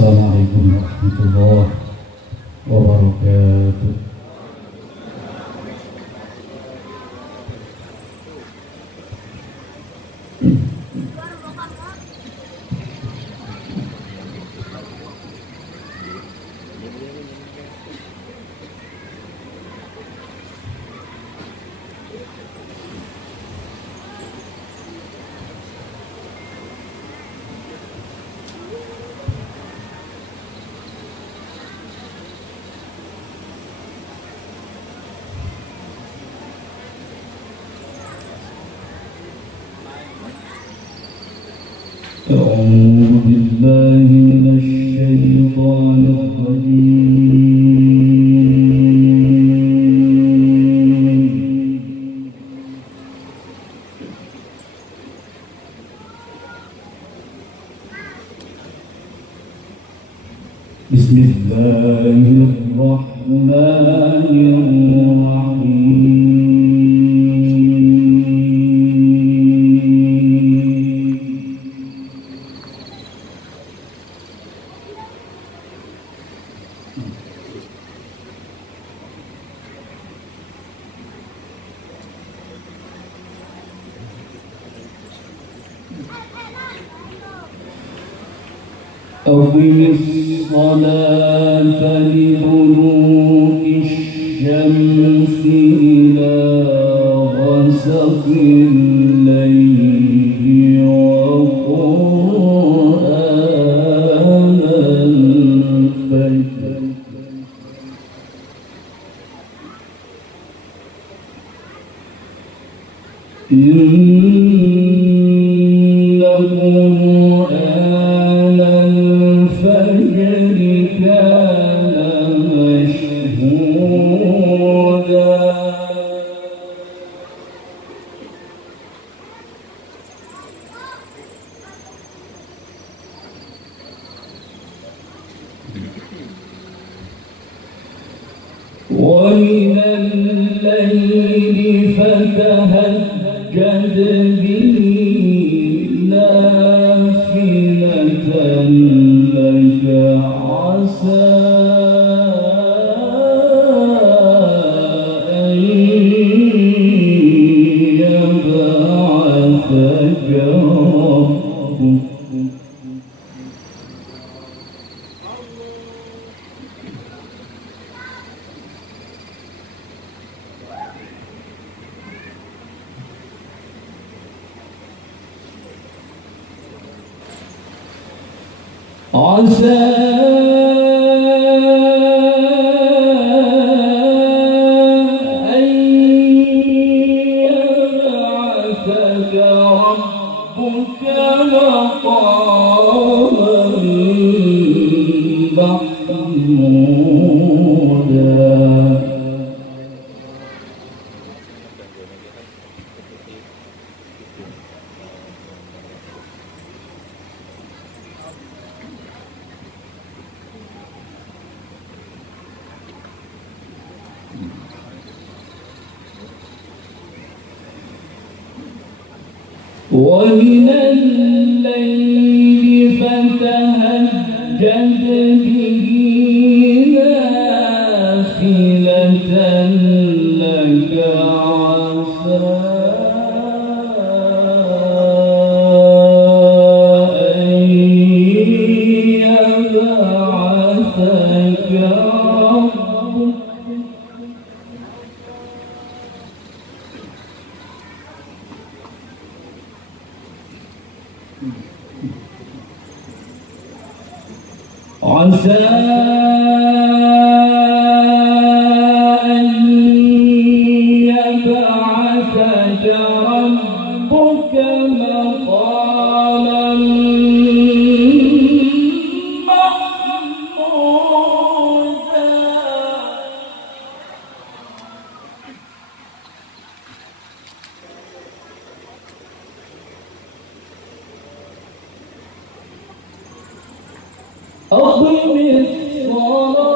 السلام عليكم ورحمة الله وبركاته. أعوذ بالله من الشيطان الرجيم. بسم الله الرحمن الرحيم. أقم الصلاة لدلوك الشمس إلى غسق الليل وقرآن الفجر إن قرآن الفجر كان مشهودا ومن الليل فتهجد به نافلة لك عسى أن يبعثك ربك عسى أن يبعثك ربك مقاما محمودا ومن الليل فتهجد به نافلة لك عسى أن يبعثك ربك عسى أن يبعثك ربك مقاما محمودا أقم الصلاة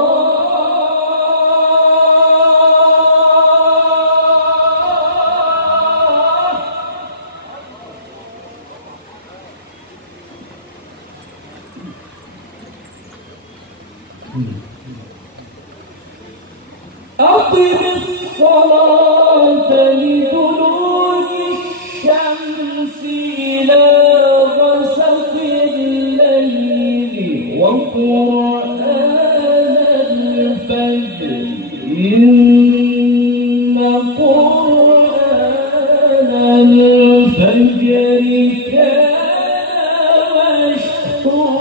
أقم الصلاة لدلوك الشمس إلى غسق الليل وقرآن الفجر إن قرآن الفجر كان مشهودا.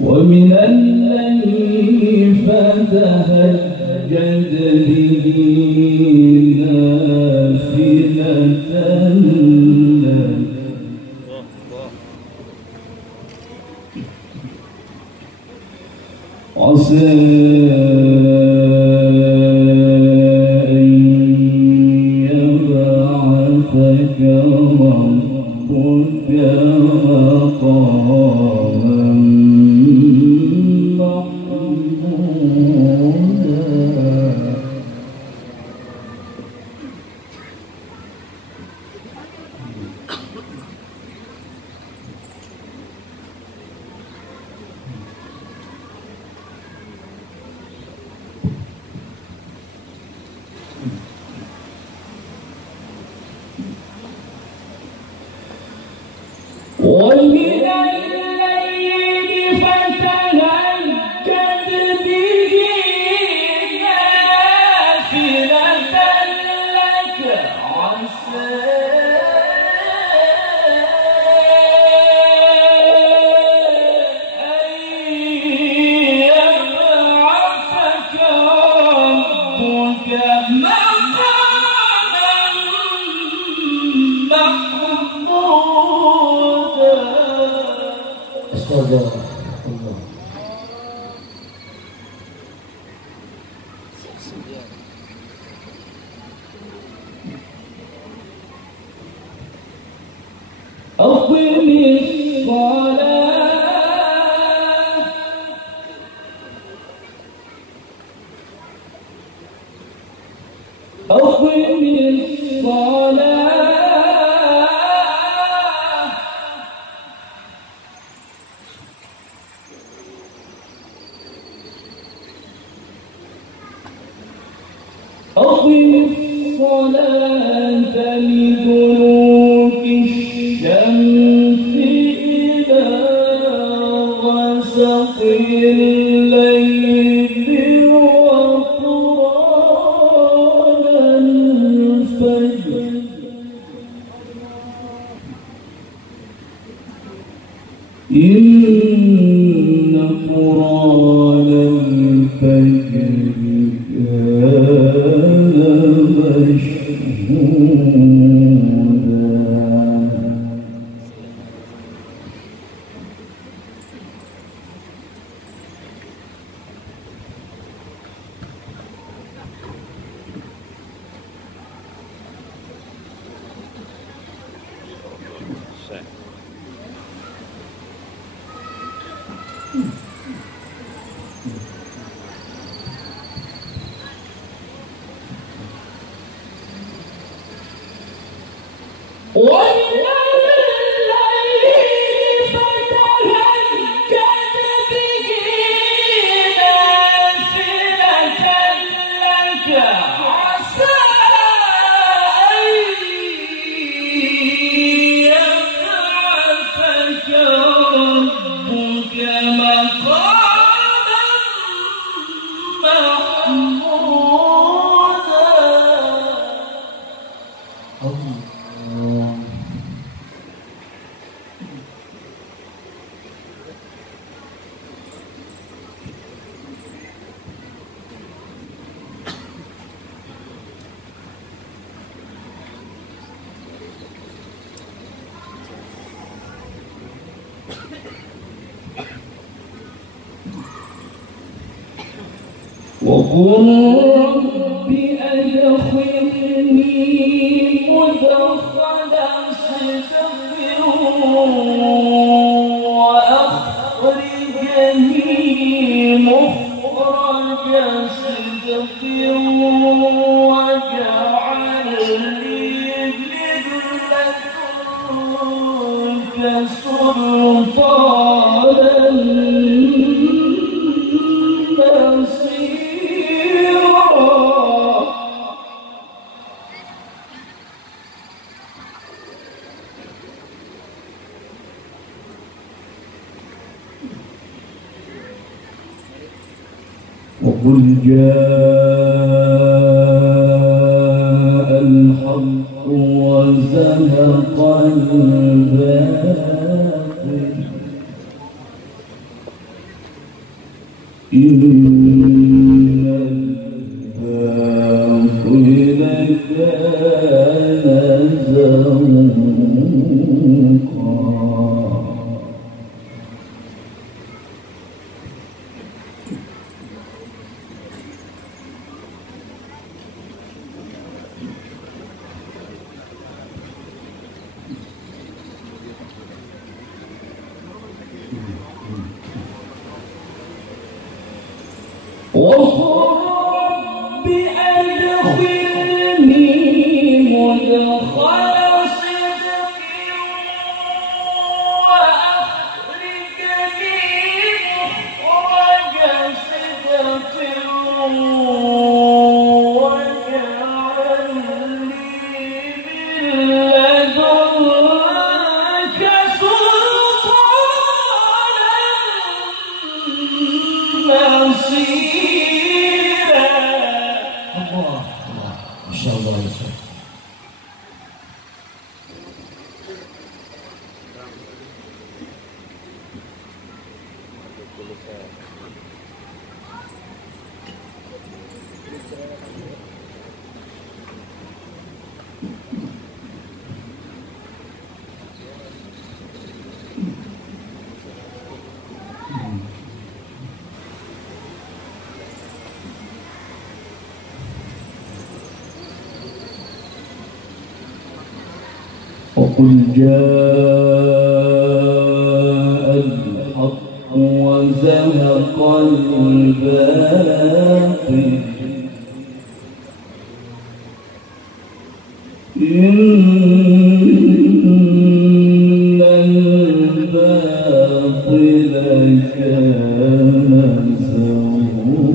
ومن الليل فتهجد به نافلة لك عسى أن يبعثك ربك مقاما ومن الليل فتهجد به نافلة لك عسى أن يبعثك ربك مقاما محمودا. استغفر الله. أقم الصلاة أقم الصلاة أقم الصلاة لدلوك الشمس إلى غسق الليل وقرآن الفجر إن قرآن الفجر كان مشهودا. ومن الليل فتهجد به نافلة لك عسى أن يبعثك ربك مقاما محمودا. وقل رب أدخلني مدخل صدق واجعل لي من لدنك سلطانا نصيرا. وقل جاء الحق وزهق الباطل إن الباطل كان زهوقا. وقل رب أدخلني مدخل صدق وأخرجني مخرج صدق واجعل لي من لدنك سلطانا نصيرا. الله ما شاء الله يا شيخ. وقل جاء الحق وزهق الباطل إن الباطل كان زهوقا.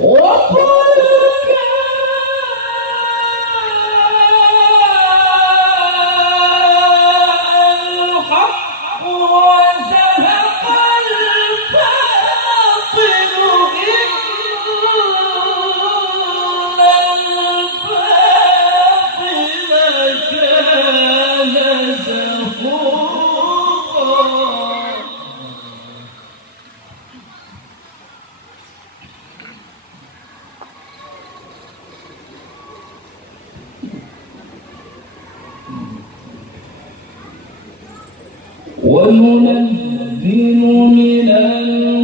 وقل الحق وزهق الباطل إن الباطل كان زهوقا. وننزل من القرآن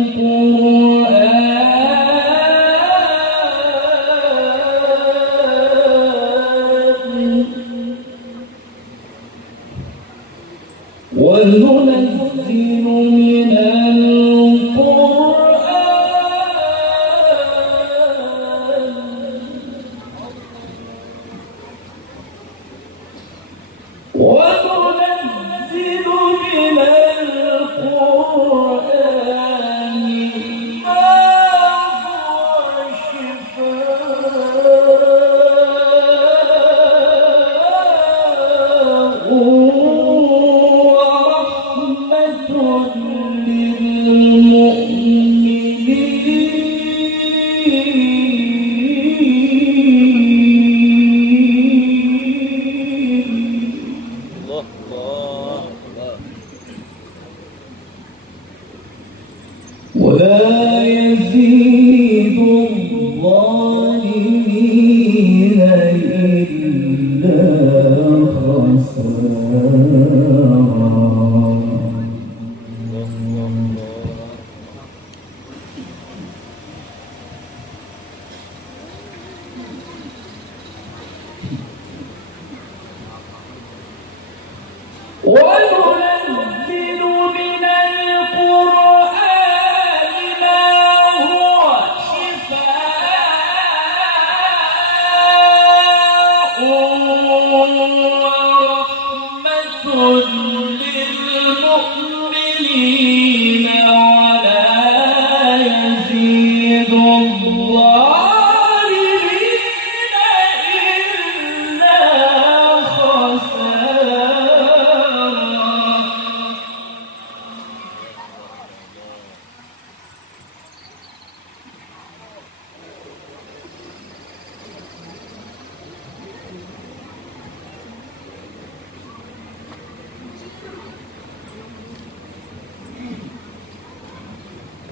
وننزل من ولا يزيد الظالمين إلا خسارا.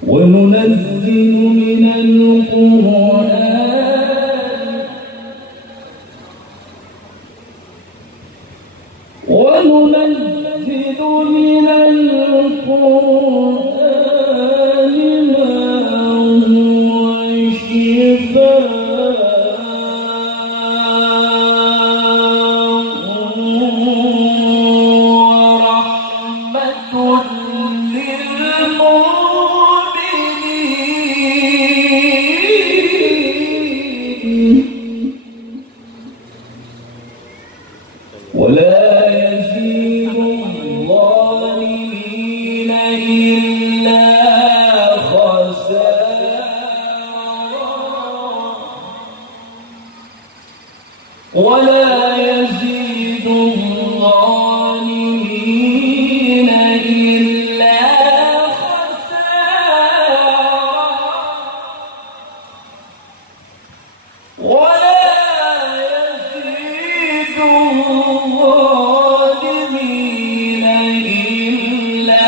وننزل من القرآن ولا يزيد الظالمين إلا خسارا ولا يزيد الظالمين إلا خسارا ولا يزيد الظالمين إلا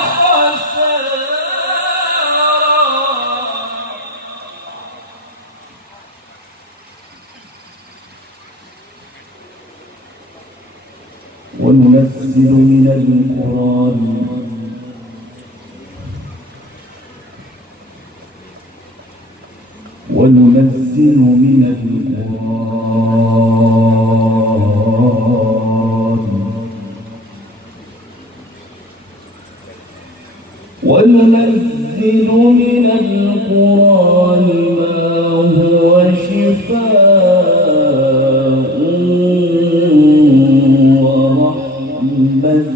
خسارا وننزل من القرآن وننزل من القرآن وننزل من القرآن ما هو شفاء ورحمة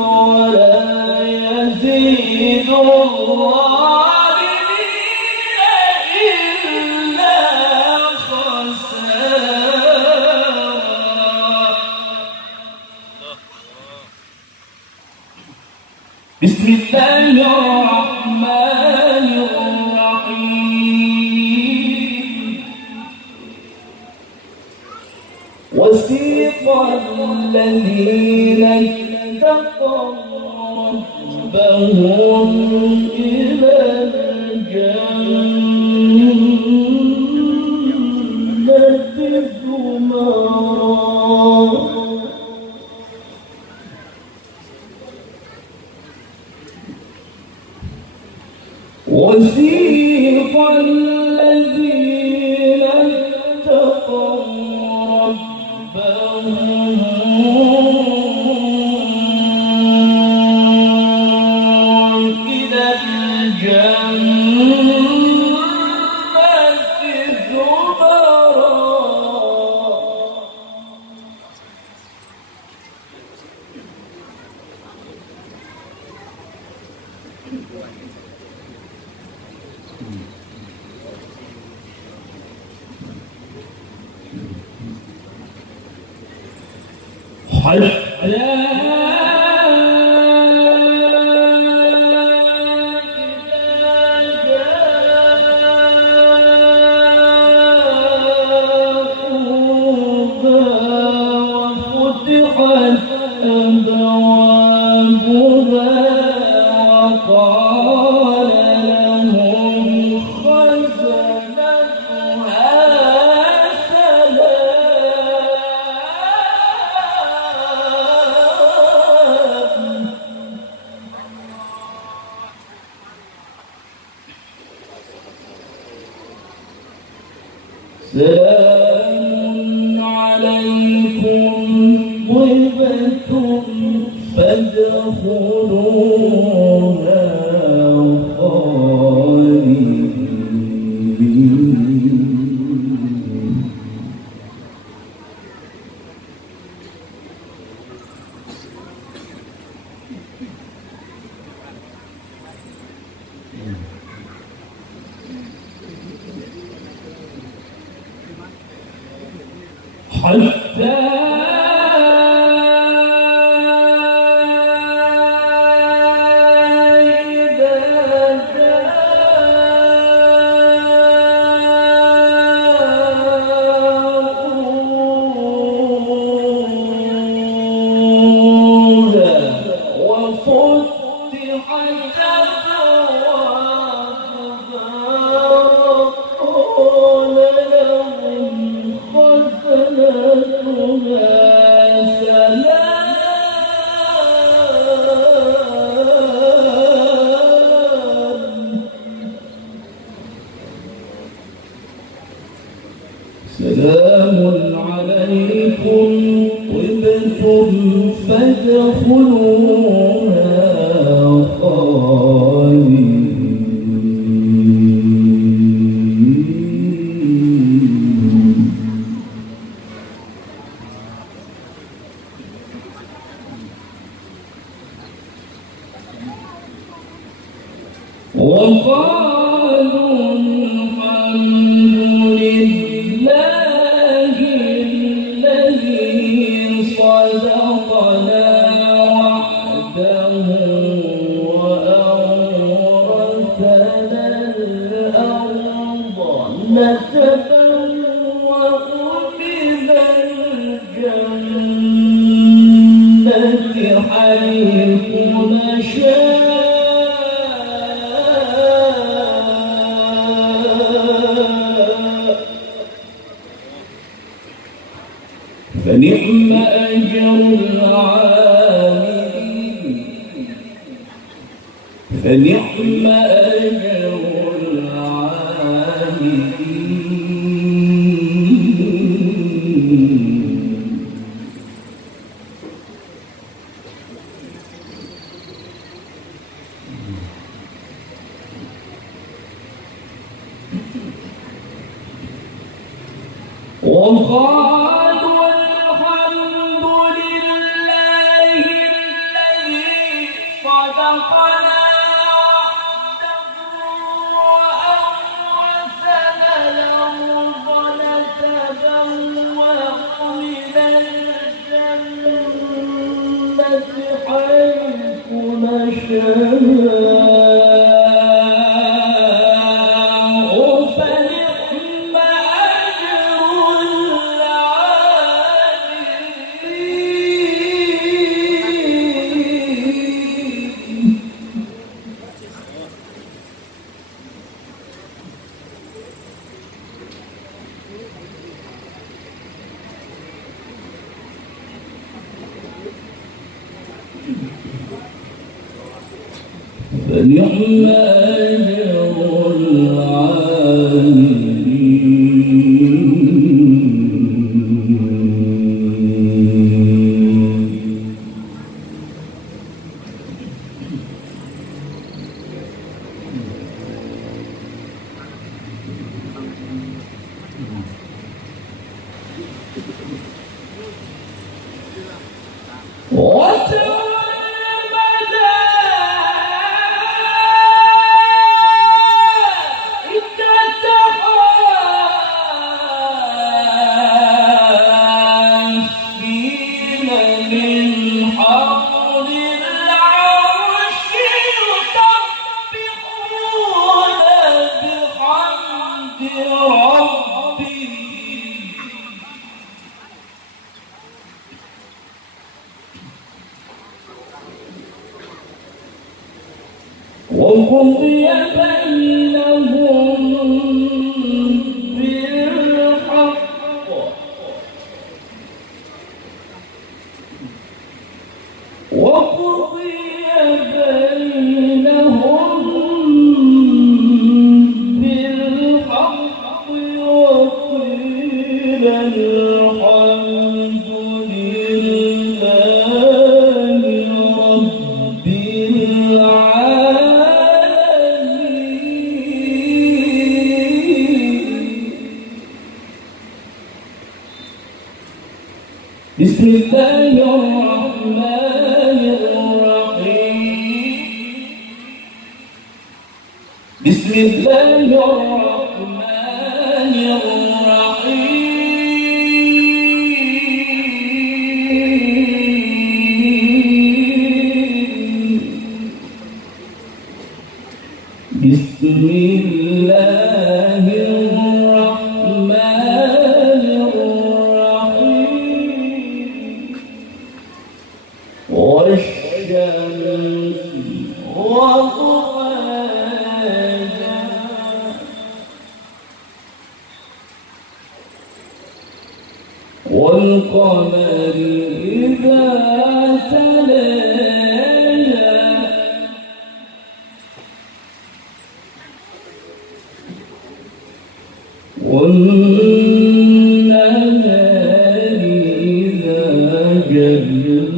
ولا يزيد الظالمين إلا خسارا بسم الله الرحمن الرحيم وسيق الذين اتقوا ربهم إلى الجنة زمرا وسيق الذين اتقوا ربهم إلى الجنة زمرا سلام عليكم طبتم فادخلوها خالدين. حتى سلام عليكم طبتم فادخلوها خالدين. وقالوا الحمد لله الذي صدقنا وعده وأورثنا الأرض نتبوأ من الجنة حيث نشاء فنعم أجر العاملين. فنعم أجر العاملين. وقالوا الحمد لله الذي صدقنا وأورثنا الأرض نتبوأ من الجنة حيث نشاء. فنعم أجر العاملين. وقضي بينهم بالحق وقضي بينهم بالحق وقيل بسم الله الرحمن الرحيم بسم الله الرحمن الرحيم بسم الله الرحمن الرحيم والشمس وضحاها والقمر إذا تلاها والنهار إذا جلاها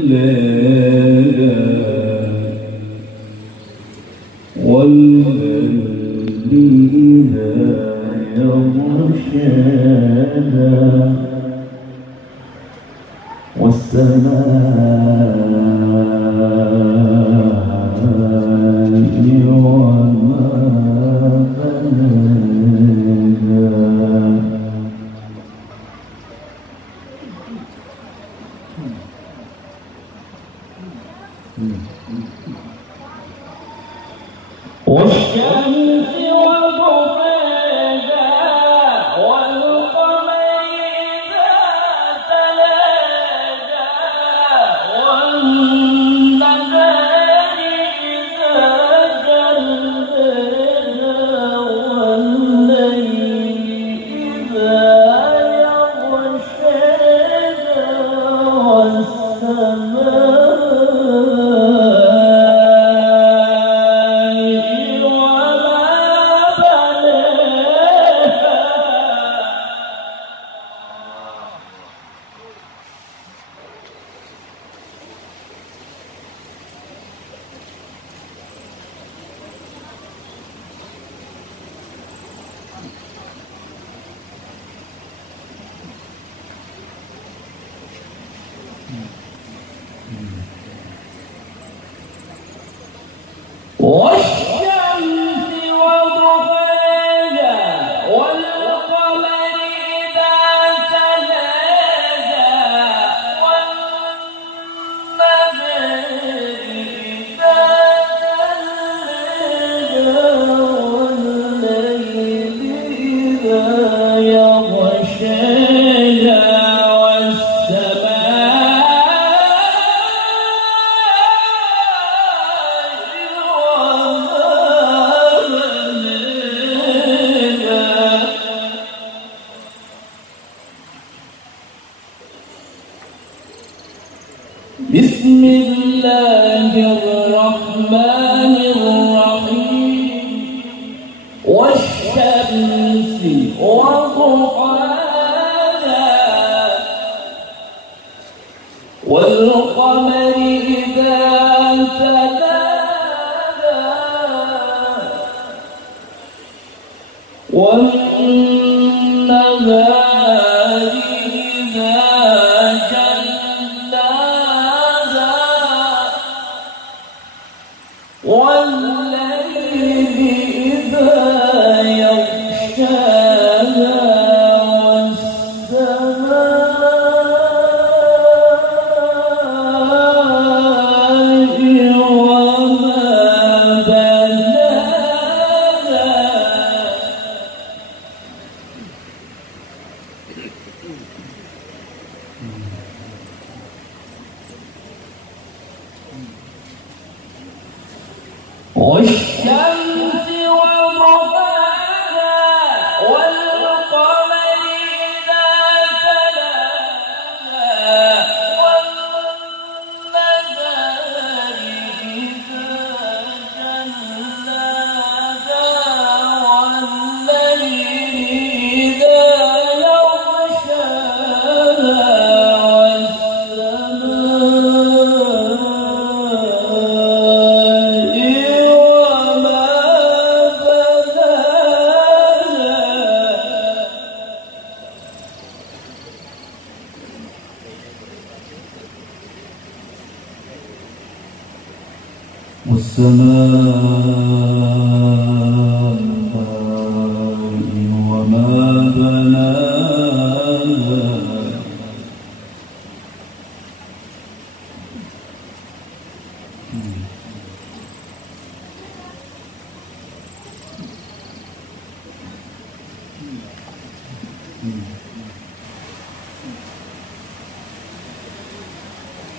والليل إذا يغشاها والسماء وما بناها والشمس وضحاها والقمر إذا تلاها والنهار إذا جلاها والليل إذا يغشاها والسماء والشمس وضحاها والقمر إذا تلاها والنهار إذا جلاها والليل إذا يغشاها بسم الله الرحمن الرحيم والشمس وضحاها والقمر إذا تلاها والنهار إذا والليل إذا يغشاها والسماء وما بناها والشمس وضحاها والقمر إذا تلاها والنهار إذا جلاها والليل إذا يغشاها والسماء وما بناها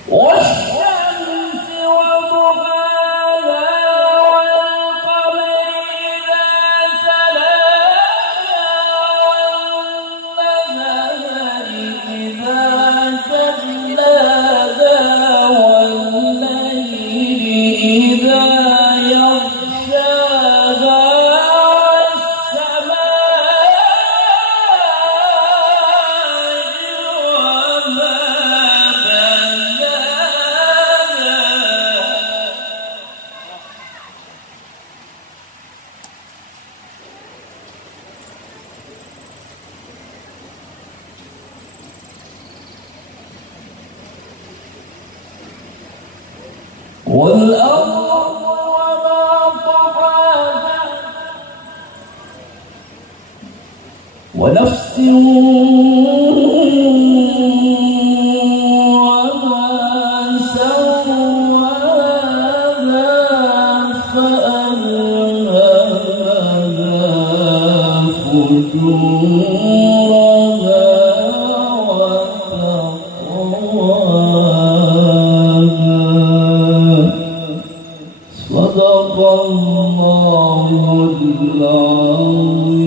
والشمس وضحاها والقمر إذا تلاها والنهار إذا جلاها والليل إذا يغشاها والأرض وما طحاها ونفس وما سواها فألهمها فجورها صدق الله العظيم.